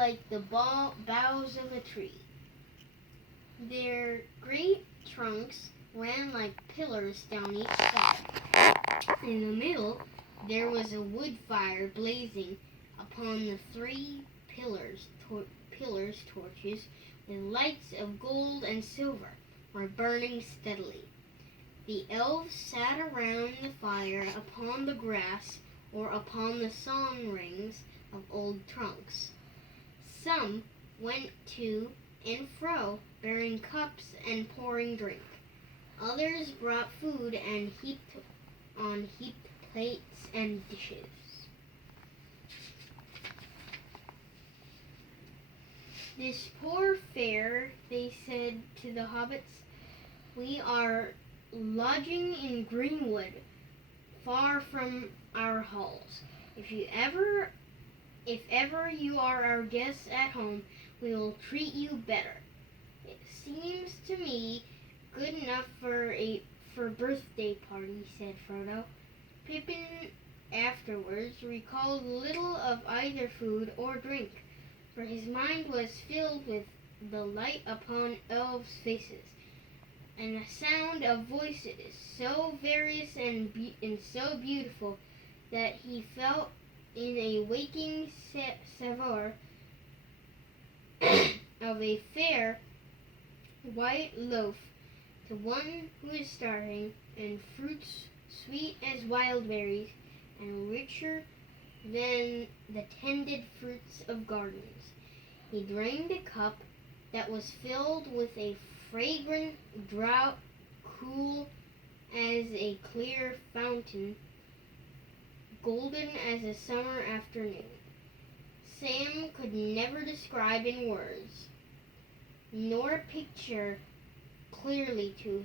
like the boughs of a tree. Their great trunks ran like pillars down each side. In the middle, there was a wood fire blazing. Upon the three pillars, torches with lights of gold and silver were burning steadily. The elves sat around the fire upon the grass or upon the sawn rings of old trunks. Some went to and fro, bearing cups and pouring drink. Others brought food and heaped plates and dishes. This poor fare, they said to the hobbits. We are lodging in Greenwood, far from our halls. If ever you are our guests at home, we will treat you better. It seems to me good enough for a birthday party, said Frodo. Pippin afterwards recalled little of either food or drink, for his mind was filled with the light upon elves' faces, and the sound of voices so various and so beautiful that he felt in a waking savour of a fair white loaf to one who is starving, and fruits sweet as wild berries and richer than the tended fruits of gardens. He drained a cup that was filled with a fragrant draught, cool as a clear fountain, golden as a summer afternoon. Sam could never describe in words, nor picture clearly to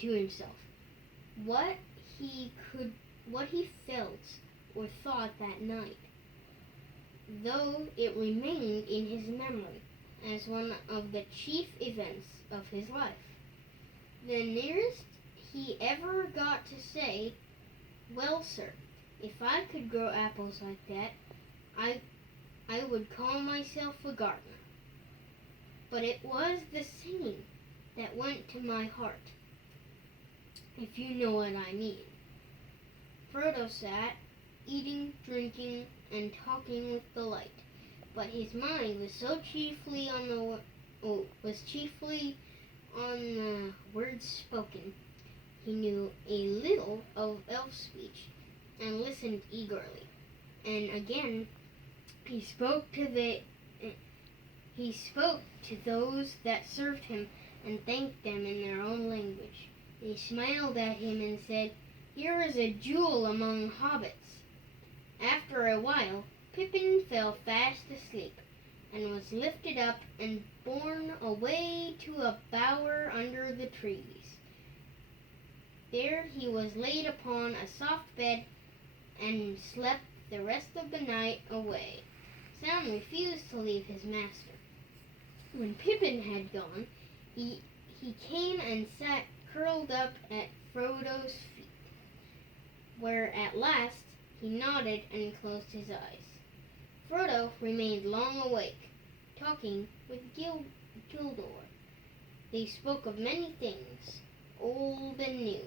himself, what he felt or thought that night, though it remained in his memory as one of the chief events of his life. The nearest he ever got to say, "Well, sir, if I could grow apples like that, I would call myself a gardener." But it was the singing that went to my heart, if you know what I mean. Frodo sat, eating, drinking, and talking with delight, but his mind was chiefly on the words spoken. He knew a little of elf speech, and listened eagerly. And again, he spoke to those that served him, and thanked them in their own language. They smiled at him and said, "Here is a jewel among hobbits." After a while, Pippin fell fast asleep, and was lifted up and borne away to a bower under the trees. There he was laid upon a soft bed, and slept the rest of the night away. Sam refused to leave his master. When Pippin had gone, he came and sat curled up at Frodo's feet, where at last he nodded and closed his eyes. Frodo remained long awake, talking with Gildor. They spoke of many things, old and new.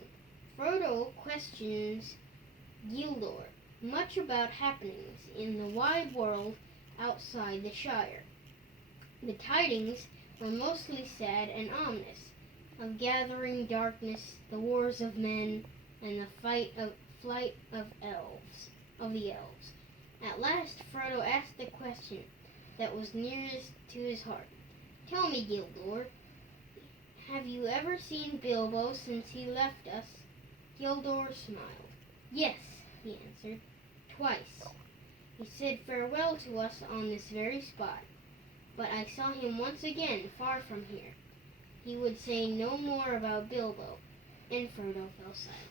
Frodo questions Gildor much about happenings in the wide world outside the Shire. The tidings were mostly sad and ominous, of gathering darkness, the wars of men, and the flight of the elves. At last Frodo asked the question that was nearest to his heart. "Tell me, Gildor, have you ever seen Bilbo since he left us?" Gildor smiled. "Yes," he answered, "twice. He said farewell to us on this very spot, but I saw him once again far from here." He would say no more about Bilbo, and Frodo fell silent.